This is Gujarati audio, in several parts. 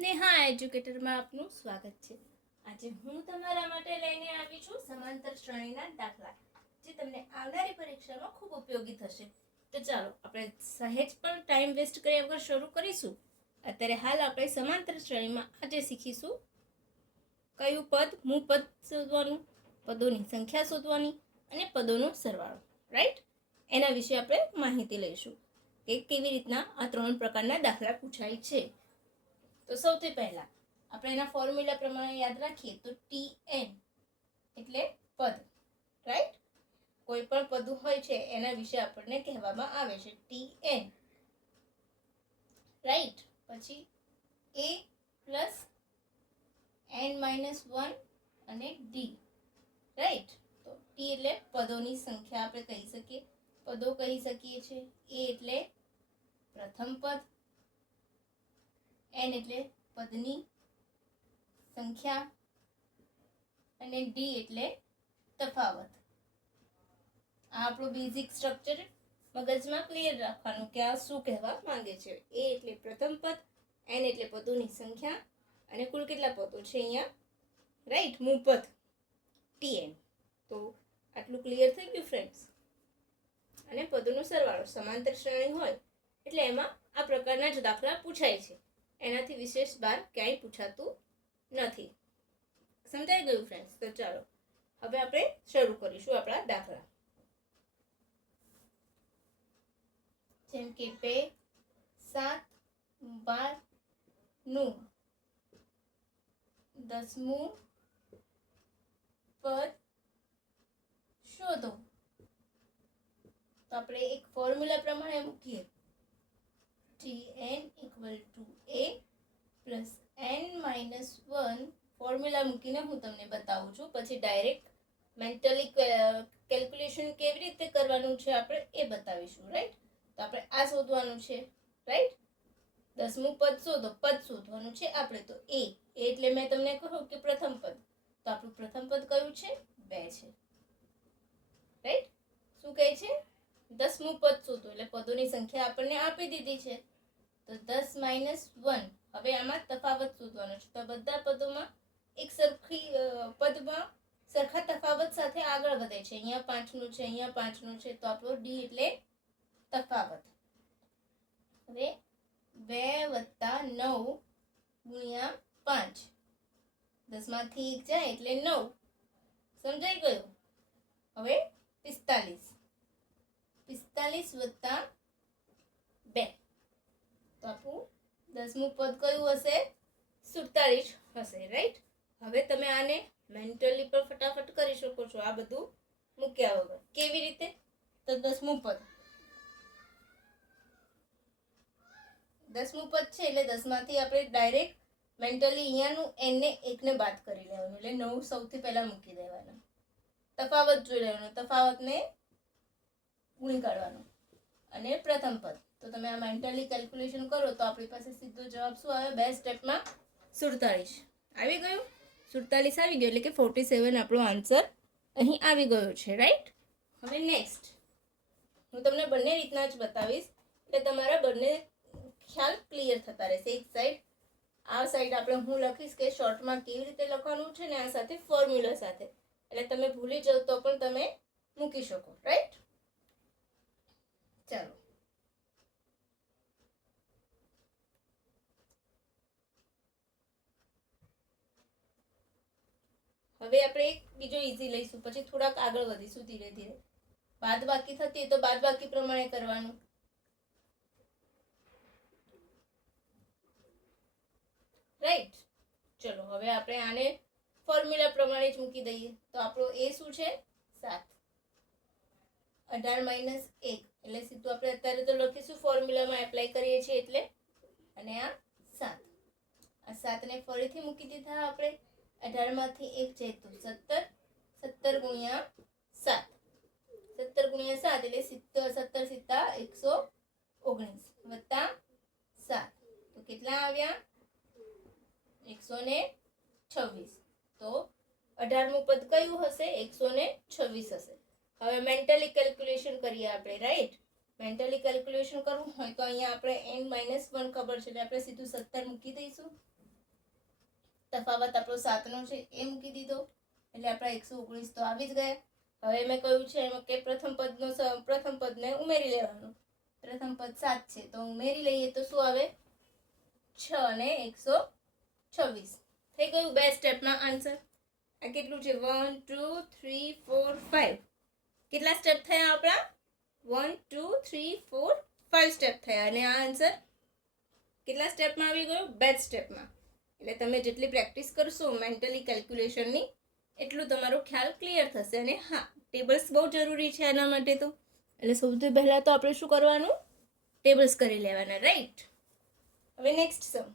નેહા એજ્યુકેટરમાં આપનું સ્વાગત છે. આજે હું તમારા માટે લઈને આવી છું સમાંતર શ્રેણીના દાખલા, જે તમને આવનારી પરીક્ષામાં ખૂબ ઉપયોગી થશે. તો ચાલો, આપણે સહેજ પણ ટાઈમ વેસ્ટ કર્યા વગર શરૂ કરીશું. અત્યારે હાલ આપણે સમાંતર શ્રેણીમાં આજે શીખીશું કયું પદ હું પદ શોધવાનું, પદોની સંખ્યા શોધવાની અને પદોનો સરવાળો. રાઈટ એના વિશે આપણે માહિતી લઈશું કે કેવી રીતના આ ત્રણ પ્રકારના દાખલા પૂછાય છે. તો સૌથી પહેલા આપણે એના ફોર્મ્યુલા પ્રમાણે યાદ રાખીએ તો ટી એન એટલે પદ રાઈટ કોઈ પણ પદ હોય છે એના વિશે આપણને કહેવામાં આવે છે ટી એન રાઈટ પછી A plus N minus one અને ડી રાઈટ તો ટી એટલે પદોની સંખ્યા આપણે કહી શકીએ, પદો કહી શકીએ છીએ. એ એટલે પ્રથમ પદ એન એટલે પદની સંખ્યા અને ડી એટલે તફાવત. આ આપણું બેઝિક સ્ટ્રક્ચર મગજમાં ક્લિયર રાખવાનું કે આ શું કહેવા માંગે છે. એ એટલે પ્રથમ પદ એન એટલે પદોની સંખ્યા અને કુલ કેટલા પદો છે અહીંયા? રાઈટ મૂળ ટીએન તો આટલું ક્લિયર થઈ ગયું ફ્રેન્ડ્સ અને પદોનો સરવાળો સમાંતર શ્રેણી હોય, એટલે એમાં આ પ્રકારના જ દાખલા પૂછાય છે. એનાથી વિશેષ બાર ક્યાંય પૂછાતું નથી. સમજાઈ ગયું ફ્રેન્ડ્સ તો ચાલો, હવે આપણે શરૂ કરીશું આપણા દાખલા. જેમ કે બે, સાત, બારનું દસમું પદ શોધો. તો આપણે એક ફોર્મ્યુલા પ્રમાણે મૂકીએ. N equal to A plus N minus one formula મૂકીને હું તમને બતાવું છું. પછી ડાયરેક્ટ મેન્ટલી કેલ્ક્યુલેશન કેવી રીતે કરવાનું છે આપણે એ બતાવીશું રાઈટ તો આપણે આ શોધવાનું છે રાઈટ દસમું પદ શોધો, પદ શોધવાનું છે આપણે તો એ એટલે મેં તમને કહ્યું કે પ્રથમ પદ. તો આપણું પ્રથમ પદ કયું છે? બે છે. રાઈટ શું કહે છે? દસમું પદ શોધો એટલે પદોની સંખ્યા આપણને આપી દીધી છે. તો દસ માઇનસ વન હવે આમાં તફાવત શોધવાનો છે. તો બધા પદોમાં એક સરખી પદમાં સરખા તફાવત સાથે આગળ વધે છે. અહીંયા પાંચનું છે, અહીંયા પાંચનું છે. તો આપણો ડી એટલે તફાવત. હવે બે વત્તા નવ ગુણ્યા પાંચ. દસમાંથી એક જાય એટલે નવ. સમજાઈ ગયું? હવે પિસ્તાલીસ. પિસ્તાલીસ વત્તા બે. તો આપણું દસમું પદ કયું હશે? સુડતાલીસ હશે રાઈટ હવે તમે આને મેન્ટલી પણ ફટાફટ કરી શકો છો, આ બધું મૂક્યા વગર. કેવી રીતે? તો દસમું પદ. દસમું પદ છે એટલે દસમાંથી આપણે ડાયરેક્ટ મેન્ટલી અહીંયાનું એને એકને બાદ કરી લેવાનું, એટલે નવ સૌથી પહેલાં મૂકી દેવાના. તફાવત જોઈ લેવાનો. તફાવતને ગુણી કાઢવાનો. અને પ્રથમ પદ. તો તમે આ મેન્ટલી કેલ્ક્યુલેશન કરો તો આપણી પાસે સીધો જવાબ શું આવે? બે સ્ટેપમાં સુડતાલીસ આવી ગયું? સુડતાલીસ આવી ગયું એટલે કે ફોર્ટી સેવન આપણો આન્સર અહીં આવી ગયો છે રાઈટ હવે નેક્સ્ટ હું તમને બંને રીતના જ બતાવીશ એટલે તમારા બંને ખ્યાલ ક્લિયર થતા રહેશે. એક સાઈડ આ સાઈડ આપણે હું લખીશ કે શોર્ટમાં કેવી રીતે લખવાનું છે ને આ સાથે ફોર્મ્યુલા સાથે. એટલે તમે ભૂલી જાઓ તો પણ તમે મૂકી શકો રાઈટ ચાલો. હવે આપણે એક બીજો ઈઝી લઈશું, પછી થોડાક આગળ વધીશું ધીરે ધીરે. બાદ બાકી થતી તો બાદ બાકી પ્રમાણે કરવાનું. રાઈટ ચલો, હવે આપણે આને ફોર્મ્યુલા પ્રમાણે જ મૂકી દઈએ. તો આપણો એ શું છે? સાત. અઢાર માઇનસ એક. અત્યારે તો લખીશું ફોર્મ્યુલામાં એપ્લાય કરીએ છીએ એટલે. અને આ સાત. આ સાતને ફરીથી મૂકી દીધા આપણે. અઢારમાંથી એક જાય તો સત્તર. સત્તર ગુણ્યા સાત. સત્તર ગુણ્યા સાત એટલે સિત્તેર, સત્તર સિત્તા, એકસો ઓગણીસ વત્તા સાત. તો કેટલા આવ્યા? એકસો ને છવ્વીસ. તો અઢારમું પદ કયું હશે? એકસો ને છવ્વીસ હશે. હવે મેન્ટલી કેલ્ક્યુલેશન કરીએ આપણે, રાઈટ? મેન્ટલી કેલ્ક્યુલેશન કરવું હોય તો અહીંયા આપણે એન માઇનસ વન ખબર છે, એટલે આપણે સીધું સત્તર મૂકી દઈશું. તફાવત આપણો સાતનો છે, એ મૂકી દીધો. એટલે આપણા એકસો ઓગણીસ તો આવી જ ગયા. હવે મેં કહ્યું છે એમાં કે પ્રથમ પદનો પ્રથમ પદને ઉમેરી લેવાનું. પ્રથમ પદ સાત છે, તો ઉમેરી લઈએ તો શું આવે? છ અને એકસો છવ્વીસ. થઈ ગયું બે સ્ટેપમાં આન્સર. આ કેટલું છે? One two three four five કેટલા સ્ટેપ થયા આપણા? One two three four five step થયા. અને આ આન્સર કેટલા સ્ટેપમાં આવી ગયો? બે સ્ટેપમાં એટલે તમે જેટલી પ્રેક્ટિસ કરશો મેન્ટલી કેલ્ક્યુલેશનની એટલું તમારો ખ્યાલ ક્લિયર થશે. અને હા ટેબલ્સ બહુ જરૂરી છે આના માટે તો. એટલે સૌથી પહેલાં તો આપણે શું કરવાનું? ટેબલ્સ કરી લેવાના રાઈટ હવે નેક્સ્ટ સમ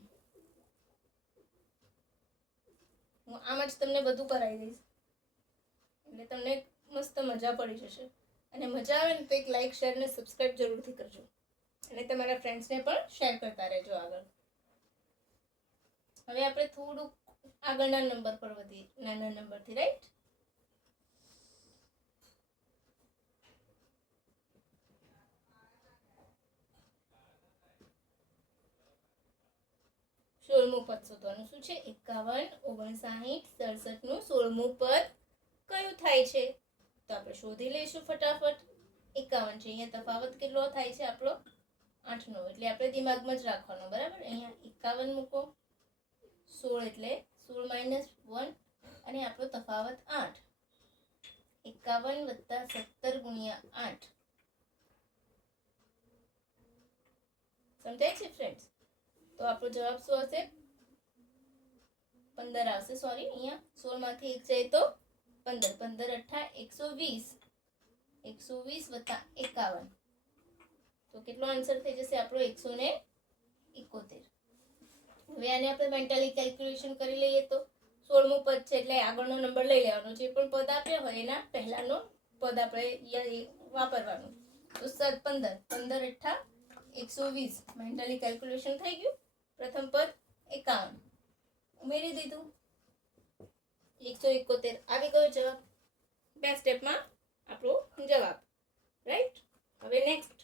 હું આમ જ તમને બધું કરાવી દઈશ. એટલે તમને મસ્ત મજા પડી જશે. અને મજા આવે ને તો એક લાઇક શેર અને સબસ્ક્રાઈબ જરૂરથી કરજો. અને તમારા ફ્રેન્ડ્સને પણ શેર કરતા રહેજો આગળ. હવે આપણે થોડુંક આગળના નંબર પર વધી, નાના નંબરથી રાઈટ સોળમું પદ શોધવાનું શું છે? એકાવન ઓગણસાહીઠ સડસઠનું સોળમું પદ કયું થાય છે? તો આપણે શોધી લઈશું ફટાફટ. એકાવન છે, અહીંયા તફાવત કેટલો થાય છે આપણો? આઠનો, એટલે આપણે દિમાગમાં જ રાખવાનો, બરાબર? અહીંયા એકાવન મૂકો. સોળ એટલે સોળ માઇનસ વન અને આપણો તફાવત આઠ. એકાવન વત્તા સત્તર ગુણ્યા આઠ. સમજાય છે ફ્રેન્ડ્સ તો આપણો જવાબ શું હશે? પંદર આવશે સોરી અહીંયા સોળમાંથી એક જાય તો? પંદર પંદર અઠ્ઠા એકસો વીસ. એકસો વીસ વત્તા એકાવન. તો કેટલો આન્સર થઈ જશે આપણો એકસો ને એકોતેર. હવે આને આપણે મેન્ટલી કેલ્ક્યુલેશન કરી લઈએ તો સોળમું પદ છે એટલે આગળનો નંબર લઈ લેવાનો. જે પણ પદ આપ્યા હોય એના પહેલાનો પદ આપણે વાપરવાનો. તો સર, પંદર પંદર અઠ્ઠા એકસો વીસ. મેન્ટલી કેલ્ક્યુલેશન થઈ ગયું. પ્રથમ પદ એકાવન. ઉમેરી દીધું. એકસો એકોતેર. આવી ગયો જવાબ બે સ્ટેપમાં આપણો જવાબ. રાઈટ હવે નેક્સ્ટ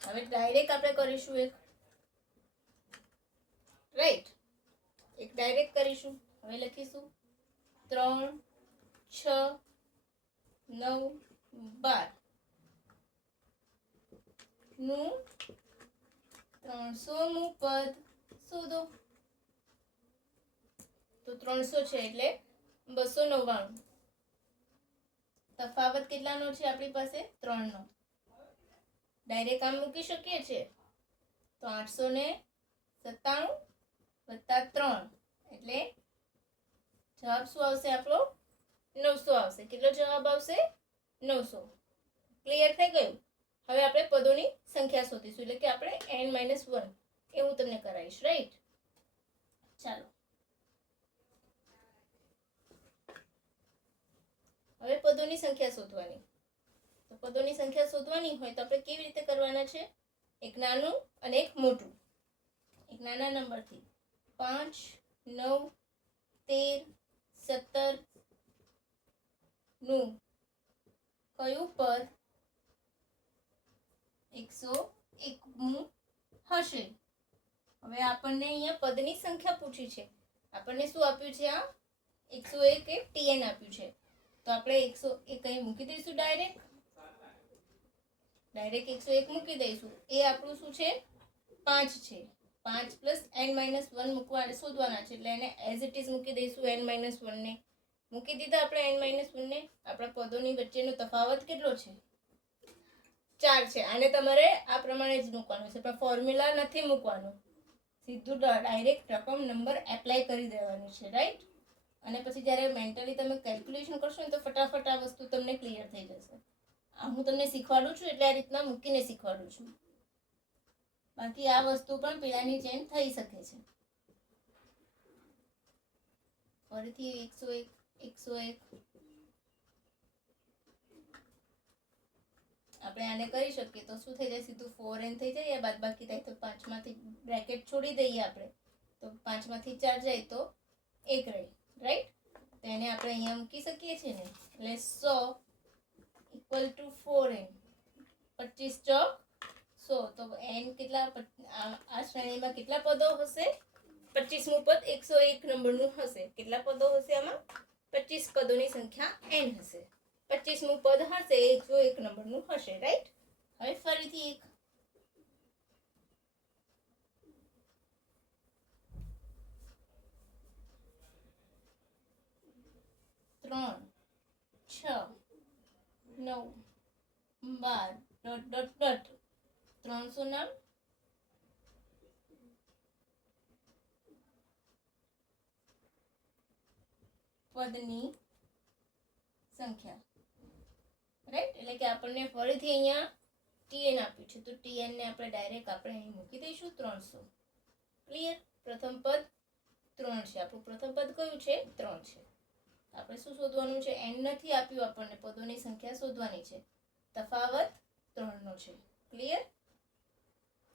હવે ડાયરેક્ટ આપણે કરીશું એક. રાઈટ એક ડાયરેક્ટ કરીશું. હવે લખીશું. ત્રણ, છ, નવ, બાર. નું ત્રણસોમું પદ શોધો. તો ત્રણસો છે એટલે બસો નવ્વાણું. તફાવત કેટલાનો છે આપણી પાસે? ત્રણનો. ડાયરેક્ટ આમ મૂકી શકીએ છીએ? તો આઠસો ને સત્તાણું વત્તા ત્રણ. એટલે જવાબ શું આવશે આપણો? નવસો આવશે. કેટલો જવાબ આવશે? નવસો. ક્લિયર થઈ ગયું? હવે આપણે પદોની સંખ્યા શોધીશું. એટલે કે આપણે એન માઇનસ વન એ હું તમને કરાવીશ. રાઈટ ચાલો હવે પદોની સંખ્યા શોધવાની. તો પદોની સંખ્યા શોધવાની હોય તો આપણે કેવી રીતે કરવાના છે? એક નાનું અને એક મોટું. એક નાના નંબરથી. પાંચ, નવ, તેર, સત્તર, નું. કયું પદ? એકસો એકમું હશે. હવે આપણને અહીંયા પદની સંખ્યા પૂછી છે. આપણને શું આપ્યું છે આ? એકસો એક ટીએન આપ્યું છે. તો આપણે એકસો એક અહીં મૂકી દઈશું ડાયરેક્ટ ડાયરેક્ટ એકસો એક મૂકી દઈશું. એ આપણું શું છે? પાંચ છે. પાંચ પ્લસ એન માઇનસ વન મૂકવા શોધવાના છે. એટલે એને એઝ ઇટ ઇઝ મૂકી દઈશું એન માઇનસ વનને મૂકી દીધા આપણે એન માઇનસ વનને આપણા પદોની વચ્ચેનો તફાવત કેટલો છે? ચાર છે. આને તમારે આ પ્રમાણે જ મૂકવાનું છે. પણ ફોર્મ્યુલા નથી મૂકવાનું. સીધું ડાયરેક્ટ રકમ નંબર એપ્લાય કરી દેવાનું છે રાઈટ અને પછી જ્યારે મેન્ટલી તમે કેલ્ક્યુલેશન કરશો ને તો ફટાફટ આ વસ્તુ તમને ક્લિયર થઈ જશે. આ હું તમને શીખવાડું છું એટલે આ રીતના મૂકીને શીખવાડું છું. બાકી આ વસ્તુ પણ પીળાની ચેન થઈ શકે છે. ફરીથી એકસો એક એકસો એક. આપણે આને કરી શકીએ તો શું થઈ જાય? સીધું ફોર એન થઈ જાય બાદ બાકી થાય તો પાંચમાંથી બ્રેકેટ છોડી દઈએ આપણે. તો પાંચમાંથી ચાર જાય તો એક રહે. રાઈટ તો એને આપણે અહીંયા મૂકી શકીએ છીએ ને? એટલે સો ઇક્વલ ટુ ફોર એન પચીસ ચોક સો. તો એન કેટલા આ શ્રેણીમાં કેટલા પદો હશે? પચીસમું પદ એકસો એક નંબરનું હશે. કેટલા પદો હશે આમાં? પચીસ પદોની સંખ્યા એન હશે. પચીસમું પદ હશે, એકસો એક નંબરનું હશે. રાઈટ હવે ફરીથી એક ત્રણ, છ, નવ, બાર ડોટ ડોટ ડોટ ત્રણસો નવ પદની સંખ્યા. રાઈટ એટલે કે આપણને ફરીથી અહીંયા ટીએન આપ્યું છે. તો ટીએન ને આપણે ડાયરેક્ટ આપણે અહીં મૂકી દઈશું ત્રણસો. ક્લિયર પ્રથમ પદ ત્રણ છે. આપણું પ્રથમ પદ કયું છે? ત્રણ છે. આપણે શું શોધવાનું છે? એન નથી આપ્યું આપણને, પદોની સંખ્યા શોધવાની છે. તફાવત ત્રણનો છે. ક્લિયર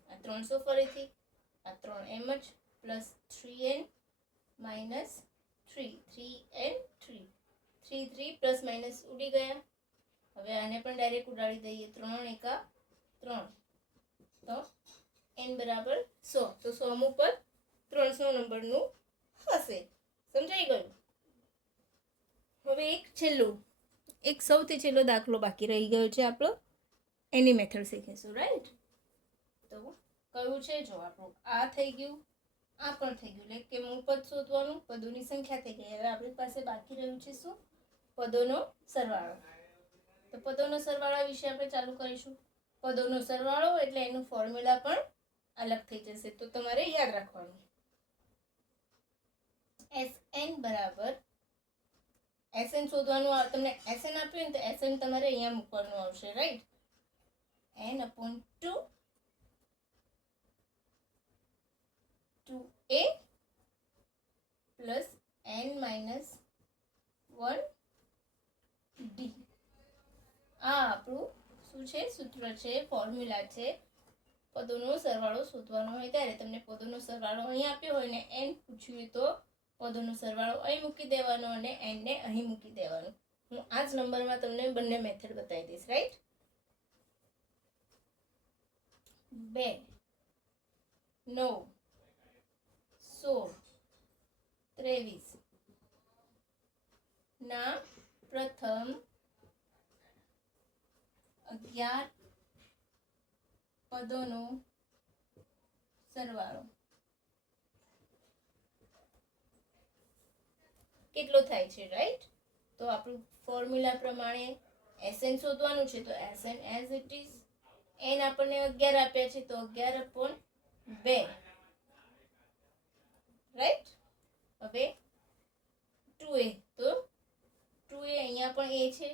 આ ત્રણસો ફરીથી, આ ત્રણ એમ જ, plus three N minus three three N three. Three three, plus minus ઉડી ગયા. હવે આને પણ ડાયરેક્ટ ઉડાડી દઈએ. ત્રણ એકા ત્રણ. તો એન બરાબર સો. તો સોમું પદ ત્રણસો નંબરનું હશે. સમજાઈ ગયું? હવે એક છેલ્લું, એક સૌથી છેલ્લો દાખલો બાકી રહી ગયો છે આપણો એની મેથડ શીખીશું રાઈટ તો કયું છે? જો આપણું આ થઈ ગયું, આ પણ થઈ ગયું. એટલે કે હું પદ શોધવાનું, પદોની સંખ્યા થઈ ગઈ. હવે આપણી પાસે બાકી રહ્યું છે શું? પદોનો સરવાળો. તો પદોનો સરવાળા વિશે આપણે ચાલુ કરીશું. પદોનો સરવાળો એટલે એનું ફોર્મ્યુલા પણ અલગ થઈ જશે. તો તમારે યાદ રાખવાનું. એસ એન બરાબર એસએન શોધવાનું આવે તમને એસએન આપ્યું ને તો એસએન તમારે અહીંયા મૂકવાનું આવશે right N upon two two A plus N minus one D આ આપણું શું છે? સૂત્ર છે ફોર્મ્યુલા છે. પદોનો સરવાળો શોધવાનો હોય ત્યારે તમને પદોનો સરવાળો અહીં આપ્યો હોય ને એન પૂછ્યું તો પદોનો સરવાળો અહીં મૂકી દેવાનો અને એનને અહીં મૂકી દેવાનો. હું આ જ નંબરમાં તમને બંને મેથડ બતાવી દઈશ રાઈટ બે, નવ, સોળ, ત્રેવીસ. ના, પ્રથમ અગિયાર પદોનો સરવાળો. કેટલો થાય છે રાઈટ તો આપણું ફોર્મ્યુલા પ્રમાણે એસએન શોધવાનું છે, તો SN as it is N આપણને અગિયાર આપ્યા છે, તો અગિયાર અપોન બે. રાઈટ હવે ટુ એ તો ટુ એ અહીંયા પણ એ છે,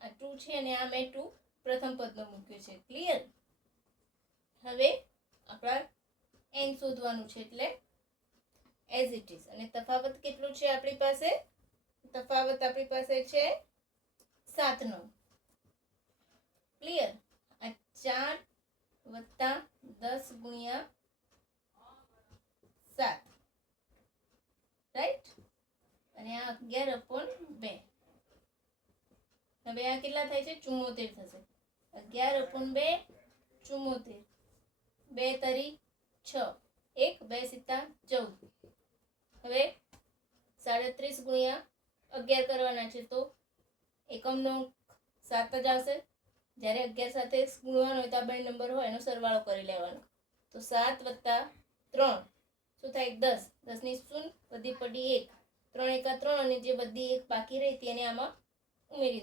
આ ટુ છે અને આ મેં ટુ પ્રથમ પદનો મૂક્યો છે. ક્લિયર હવે આપણા એન શોધવાનું છે, એટલે એઝ ઇટ ઇઝ અને તફાવત કેટલું છે આપણી પાસે? તફાવત આપણી પાસે છે સાતનો. ક્લિયર આ ચાર વત્તા દસ ગુણ્યા સાત. રાઈટ અને આ અગિયાર અપોન બે. હવે આ કેટલા થાય છે? ચુમ્મોતેર થશે. અગિયાર અપોન બે, ચુમ્મોતેર. બે તરી છ. એક, બે સિત્તા ચૌદ. હવે સાડત્રીસ ગુણ્યા અગિયાર કરવાના છે તો એકમનો સાત જ આવશે. જ્યારે અગિયાર સાથે ગુણવાનો હોય તો આ બે નંબર હોય, એનો સરવાળો કરી લેવાનો. તો સાત વત્તા ત્રણ, શું થાય? દસ. દસની શૂન્ય બધી પડી એક. ત્રણ એકા ત્રણ અને જે બધી એક બાકી રહી તેને આમાં ઉમેરી દો.